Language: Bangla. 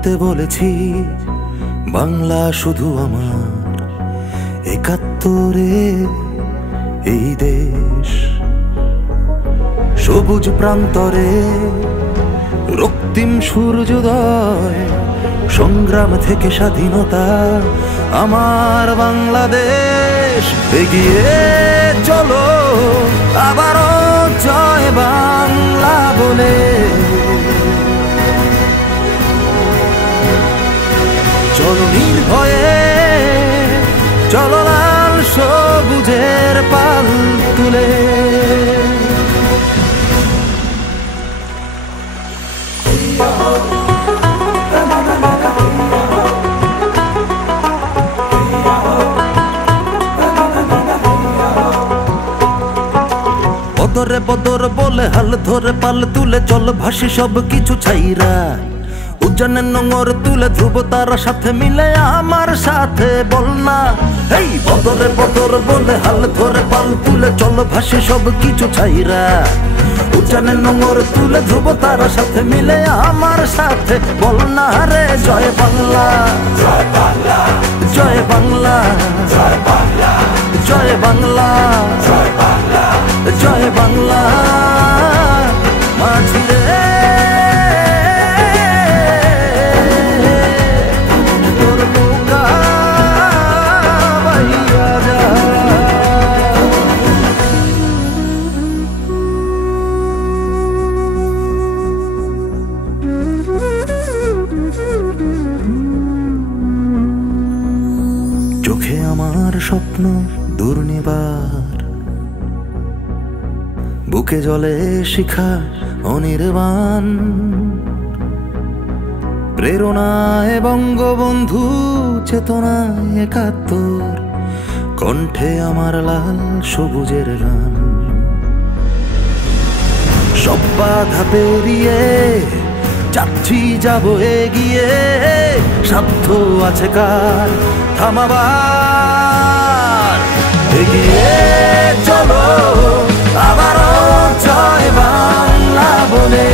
হতে বলেছি বাংলা শুধু আমার, ৭১-এ এই দেশ। সবুজ প্রান্তরে রক্তিম সূর্যোদয়, সংগ্রাম থেকে স্বাধীনতা আমার বাংলাদেশ। এগিয়ে চলো আবারও জয় বাংলা বলে, চলো নির্ভয়ে, চলো লাল সবুজের পাল তুলে। বদরে বদর বলে হাল ধরে পাল তুলে, চল ভাসি সব কিছু ছাইরা। উজানের নোংর তুলে ধ্রুব তারা সাথে মিলে আমার সাথে বল না। এই বদরে বদর বলে হাল ধরে পাল তুলে, চল ভাসি সব কিছু ছাইরা। উজানের নোংর তুলে ধ্রুব তারা সাথে মিলে আমার সাথে বল না রে, জয় বাংলা, জয় বাংলা, জয় বাংলা, জয় বাংলা, জয় বাংলা, জয় বাংলা, জয় বাংলা। মাঝি রে তোর নৌকা বাইয়া যা। চোখে আমার স্বপ্ন দুর্নিবার, বুকে জলে শিখা অনির্বাণ। প্রেরণায় বঙ্গবন্ধু, চেতনায় ৭১, কণ্ঠে আমার লাল সবুজের গান। সব বাধা পেরিয়ে যাচ্ছি যাব এগিয়ে, সাধ্য আছে কার থামাবার। এগিয়ে চলো আবারও জয় বাংলা বলে।